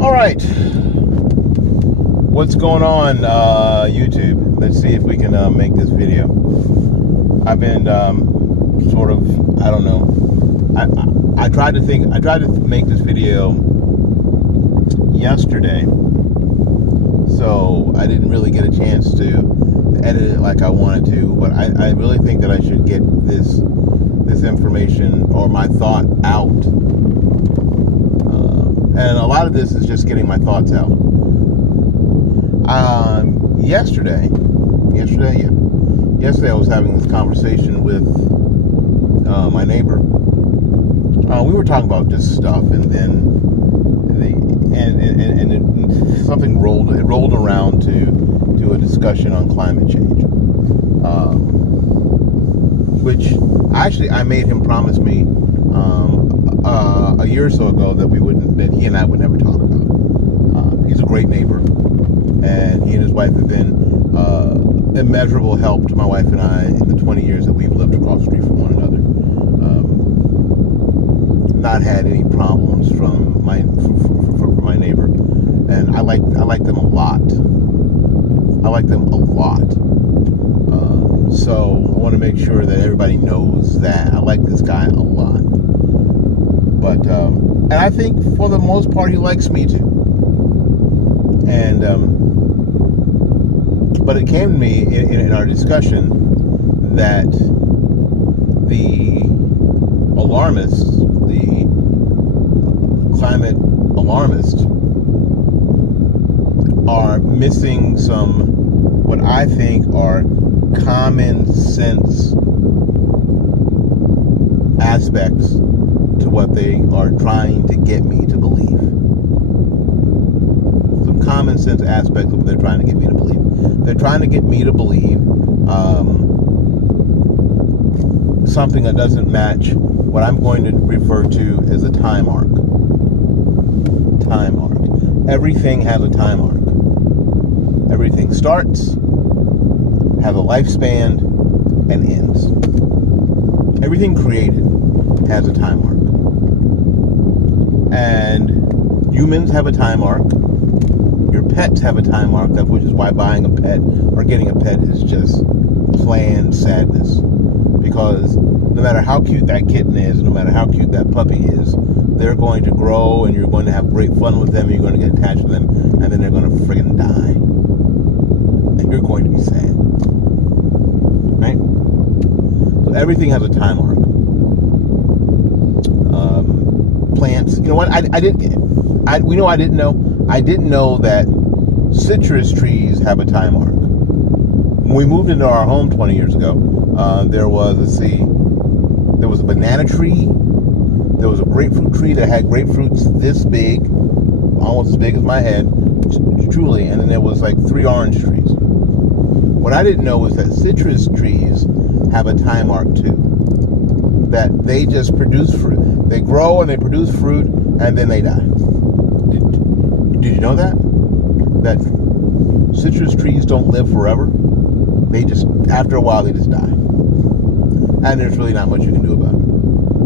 All right, what's going on, YouTube? Let's see if we can make this video. I've been sort of, I don't know. I tried to make this video yesterday, so I didn't really get a chance to edit it like I wanted to. But I really think that I should get this information or my thought out. And a lot of this is just getting my thoughts out. Yesterday I was having this conversation with my neighbor. We were talking about just stuff, and then something rolled around to a discussion on climate change, which I made him promise me a year or so ago that he and I would never talk about. He's a great neighbor, and he and his wife have been immeasurable help to my wife and I in the 20 years that we've lived across the street from one another. Not had any problems from my neighbor, and I like them a lot. So I want to make sure that everybody knows that I like this guy a lot. But and I think for the most part he likes me too. And but it came to me in our discussion that the alarmists, the climate alarmists, are missing some what I think are common sense aspects to what they are trying to get me to believe. Some common sense aspects of what they're trying to get me to believe. They're trying to get me to believe something that doesn't match what I'm going to refer to as a time arc. Time arc. Everything has a time arc. Everything starts, has a lifespan, and ends. Everything created has a time arc. And humans have a time arc. Your pets have a time arc, which is why buying a pet or getting a pet is just planned sadness. Because no matter how cute that kitten is, no matter how cute that puppy is, they're going to grow, and you're going to have great fun with them, and you're going to get attached to them, and then they're going to friggin' die. And you're going to be sad. Right? So everything has a time arc. Plants. You know what? I didn't know. I didn't know that citrus trees have a time arc. When we moved into our home 20 years ago, there was a banana tree, there was a grapefruit tree that had grapefruits this big, almost as big as my head, truly, and then there was like 3 orange trees. What I didn't know was that citrus trees have a time arc too. That they just produce fruit. They grow and they produce fruit, and then they die. Did you know that? That citrus trees don't live forever. They just, after a while, they just die. And there's really not much you can do about it.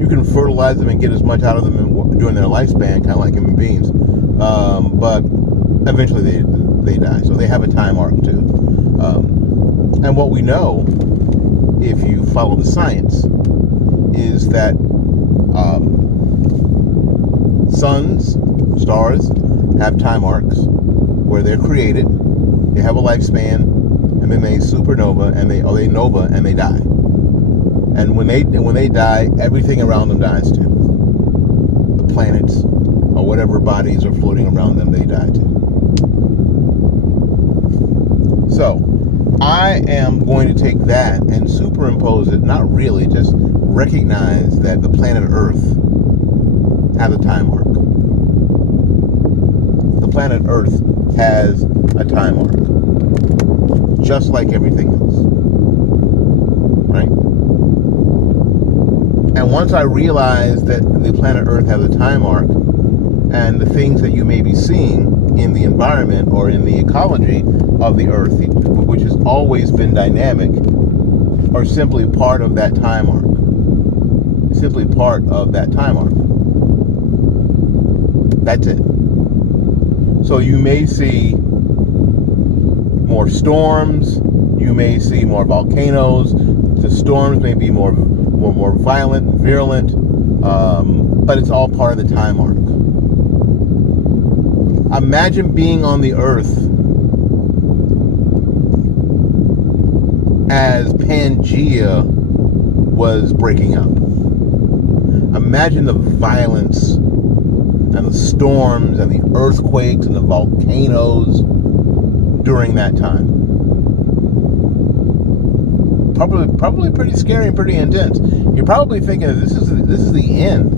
You can fertilize them and get as much out of them during their lifespan, kind of like human beings. But eventually they die. So they have a time arc too. And what we know, if you follow the science, is that suns, stars, have time arcs where they're created, they have a lifespan, and then they supernova and they nova and they die. And when they die, everything around them dies too. The planets or whatever bodies are floating around them, they die too. So I am going to take that and superimpose it, not really, just recognize that the planet Earth has a time arc. The planet Earth has a time arc, just like everything else. Right? And once I realize that the planet Earth has a time arc, and the things that you may be seeing in the environment or in the ecology of the Earth, which has always been dynamic, are simply part of that time arc. Simply part of that time arc. That's it. So you may see more storms. You may see more volcanoes. The storms may be more violent, virulent, but it's all part of the time arc. Imagine being on the Earth as Pangea was breaking up. Imagine the violence and the storms and the earthquakes and the volcanoes during that time. Probably pretty scary and pretty intense. You're probably thinking this is the end.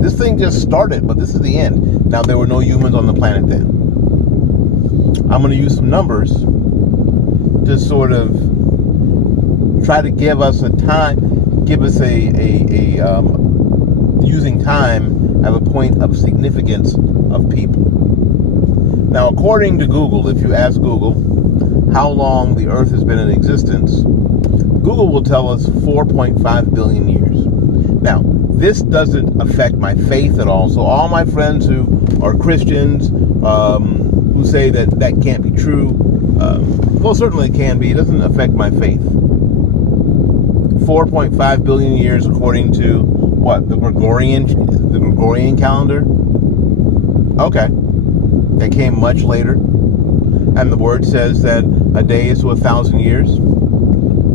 This thing just started, but this is the end. Now, there were no humans on the planet then. I'm going to use some numbers to sort of try to give us a using time as a point of significance of people. Now, according to Google, if you ask Google how long the Earth has been in existence, Google will tell us 4.5 billion years. Now, this doesn't affect my faith at all. So all my friends who are Christians, who say that can't be true, well, certainly it can be. It doesn't affect my faith. 4.5 billion years according to what? The Gregorian calendar? Okay. That came much later. And the word says that a day is to 1,000 years.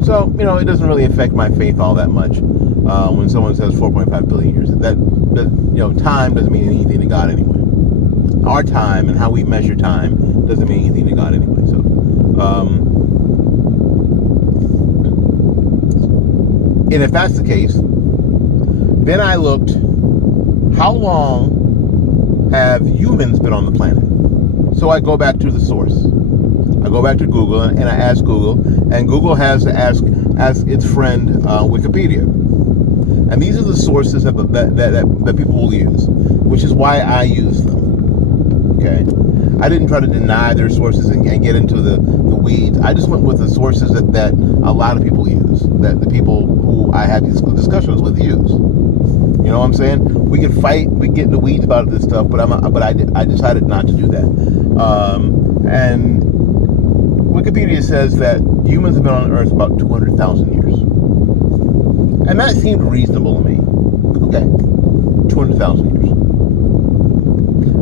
So, it doesn't really affect my faith all that much when someone says 4.5 billion years. That time doesn't mean anything to God anyway. Our time and how we measure time doesn't mean anything to God anyway. So, and if that's the case, then I looked, how long have humans been on the planet? So I go back to the source. I go back to Google and I ask Google, and Google has to ask its friend Wikipedia. And these are the sources that people will use, which is why I use them. Okay? I didn't try to deny their sources and get into the weeds. I just went with the sources that a lot of people use, that the people who I have these discussions with use. You know what I'm saying? We can fight, we get in the weeds about this stuff, but I decided not to do that. And Wikipedia says that humans have been on Earth about 200,000 years. And that seemed reasonable to me. Okay, 200,000 years.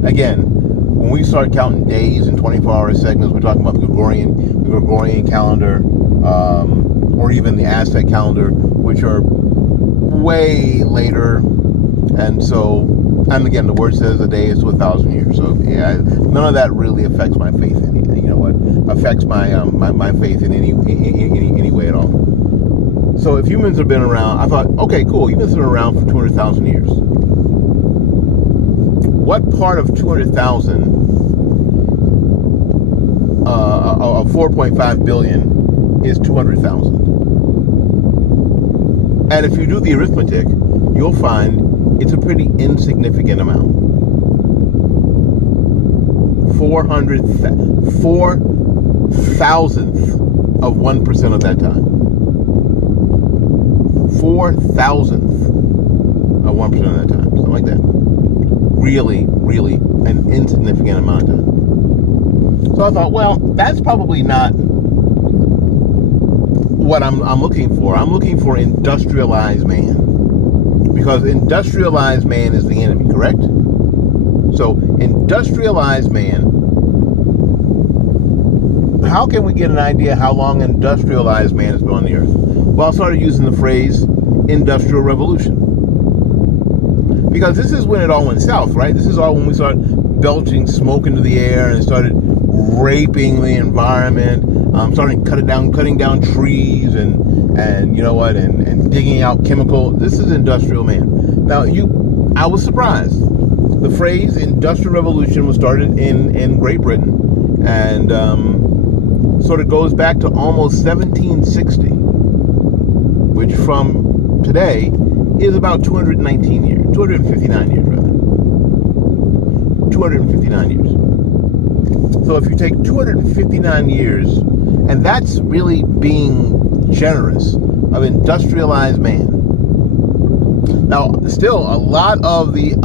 Again, when we start counting days in 24-hour segments, we're talking about the Gregorian calendar, or even the Aztec calendar, which are way later. And again, the word says a day is to 1,000 years. So yeah, none of that really affects my faith affects my faith in any way at all. So if humans have been around, I thought, okay, cool, humans have been around for 200,000 years. What part of 200,000 of 4.5 billion is 200,000? And if you do the arithmetic, you'll find it's a pretty insignificant amount. 4,000th of 1% of that time. 4,000th of 1% of that time. Something like that. Really, really an insignificant amount of time. So I thought, well, that's probably not what I'm looking for. I'm looking for industrialized man. Because industrialized man is the enemy, correct? So, industrialized man, how can we get an idea how long industrialized man has been on the earth? Well, I started using the phrase industrial revolution. Because this is when it all went south, right? This is all when we started belching smoke into the air and started raping the environment, started cutting down trees and you know what, and digging out chemical. This is industrial man. Now, I was surprised. The phrase industrial revolution was started in Great Britain, and sort of goes back to almost 1760, which from today is about 259 years rather. 259 years. So if you take 259 years, and that's really being generous, of industrialized man. Now, still, a lot of the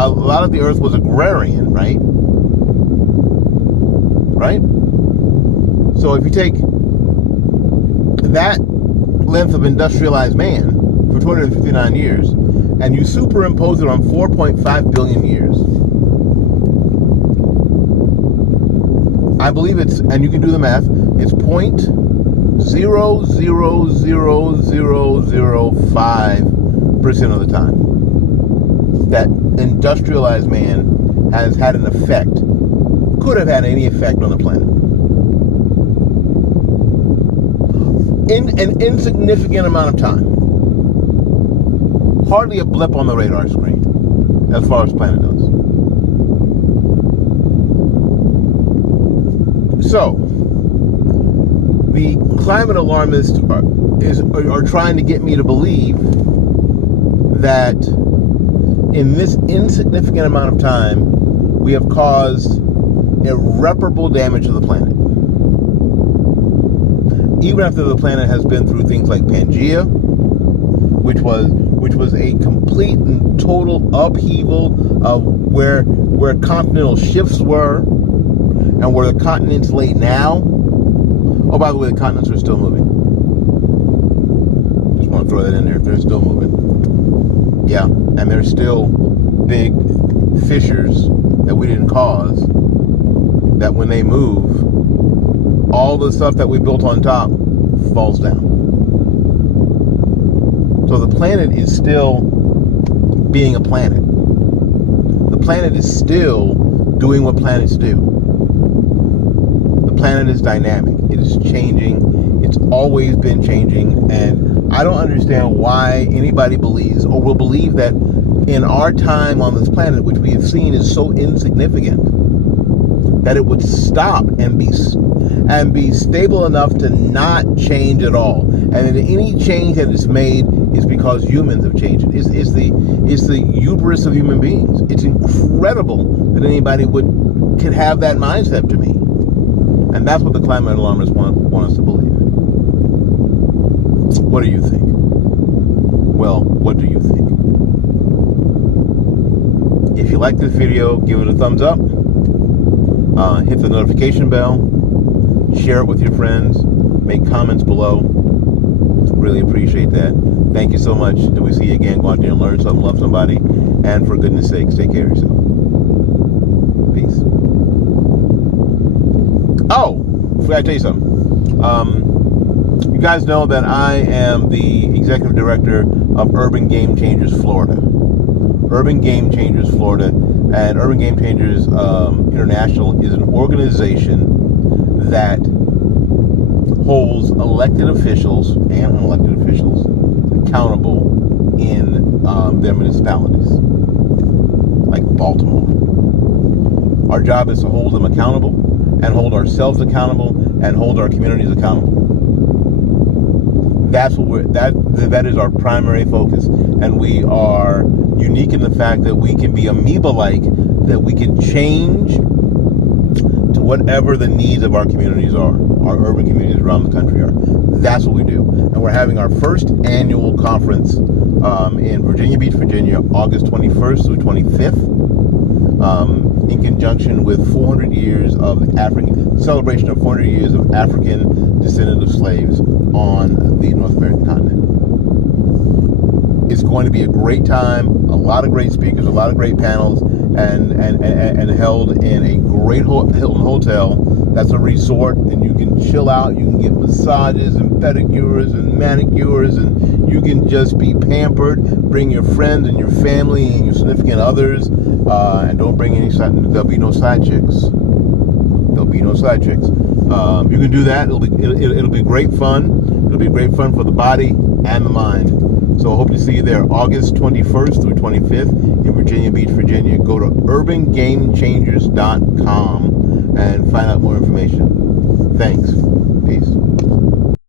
earth was agrarian, right? right? So if you take that length of industrialized man for 259 years and you superimpose it on 4.5 billion years, I believe it's, and you can do the math, it's 0.000005% of the time that industrialized man has had an effect, could have had any effect on the planet. In an insignificant amount of time. Hardly a blip on the radar screen as far as the planet goes. So, the climate alarmists are trying to get me to believe that in this insignificant amount of time, we have caused irreparable damage to the planet. Even after the planet has been through things like Pangea, which was a complete and total upheaval of where continental shifts were and where the continents lay now. Oh, by the way, the continents are still moving. Just want to throw that in there. They're still moving. Yeah, and there's still big fissures that we didn't cause, that when they move, all the stuff that we built on top falls down. So the planet is still being a planet. The planet is still doing what planets do. The planet is dynamic. It is changing. It's always been changing. And I don't understand why anybody believes or will believe that in our time on this planet, which we have seen is so insignificant, that it would stop and be stable enough to not change at all. And that any change that is made is because humans have changed it. It's the hubris of human beings. It's incredible that anybody could have that mindset to me. And that's what the climate alarmists want us to believe. What do you think? Well, what do you think? If you like this video, give it a thumbs up. Hit the notification bell. Share it with your friends. Make comments below. Really appreciate that. Thank you so much. Till we see you again, go out there and learn something, love somebody, and for goodness sakes, take care of yourself. Peace. Oh, I forgot to tell you something. You guys know that I am the executive director of Urban Game Changers Florida. Urban Game Changers Florida and Urban Game Changers International is an organization that holds elected officials and unelected officials accountable in their municipalities, like Baltimore. Our job is to hold them accountable and hold ourselves accountable and hold our communities accountable. That's what that is our primary focus, and we are unique in the fact that we can be amoeba-like, that we can change to whatever the needs of our communities are, our urban communities around the country are. That's what we do. And we're having our first annual conference in Virginia Beach, Virginia, August 21st through 25th, in conjunction with 400 years of celebration of 400 years of African descendant of slaves on the North American continent. It's going to be a great time, a lot of great speakers, a lot of great panels, and held in a great Hilton hotel. That's a resort, and you can chill out. You can get massages and pedicures and manicures, and you can just be pampered. Bring your friends and your family and your significant others, and don't bring any side. There'll be no side chicks. There'll be no side chicks. You can do that. It'll be great fun. It'll be great fun for the body and the mind. So I hope to see you there, August 21st through 25th in Virginia Beach, Virginia. Go to urbangamechangers.com and find out more information. Thanks. Peace.